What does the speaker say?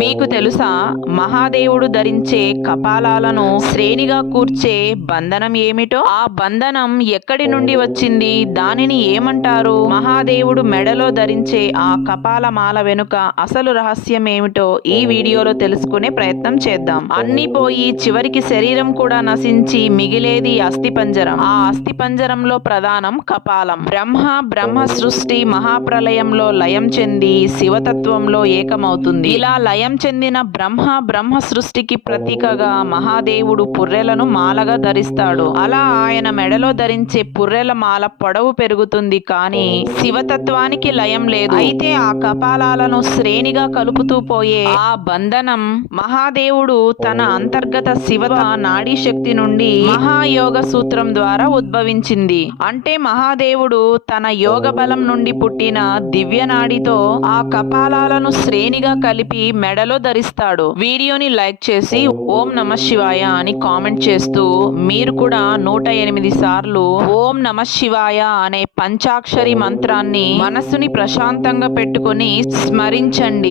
మీకు తెలుసా, మహాదేవుడు ధరించే కపాలాలను శ్రేణిగా కూర్చే బంధనం ఏమిటో? ఆ బంధనం ఎక్కడి నుండి వచ్చింది, దానిని ఏమంటారు? మహాదేవుడు మెడలో ధరించే ఆ కపాల మాల వెనుక అసలు రహస్యం ఏమిటో ఈ వీడియోలో తెలుసుకునే ప్రయత్నం చేద్దాం. అన్ని పోయి చివరికి శరీరం కూడా నశించి మిగిలేది అస్థిపంజరం. ఆ అస్థిపంజరంలో ప్రధానం కపాలం. బ్రహ్మ సృష్టి మహాప్రలయంలో లయం చెంది శివతత్వంలో ఏకమవుతుంది. ఇలా లయం చెందిన బ్రహ్మ సృష్టికి ప్రతీకగా మహాదేవుడు పుర్రెలను మాలగా ధరిస్తాడు. అలా ఆయన మెడలో ధరించే పుర్రెల మాల పొడవు పెరుగుతుంది, కానీ శివతత్వానికి లయం లేదు. అయితే ఆ కపాలాలను శ్రేణిగా కలుపుతూ పోయే ఆ బంధనం మహాదేవుడు తన అంతర్గత శివ నాడీ శక్తి నుండి మహాయోగ సూత్రం ద్వారా ఉద్భవించింది. అంటే మహాదేవుడు తన యోగ బలం నుండి పుట్టిన దివ్య నాడితో ఆ కపాలాలను శ్రేణిగా కలిపి మెడలో ధరిస్తాడు. వీడియోని లైక్ చేసి ఓం నమః శివాయ అని కామెంట్ చేస్తూ మీరు కూడా 108 సార్లు ఓం నమః శివాయ అనే పంచాక్షరి మంత్రాన్ని మనసుని ప్రశాంతంగా పెట్టుకొని స్మరించండి.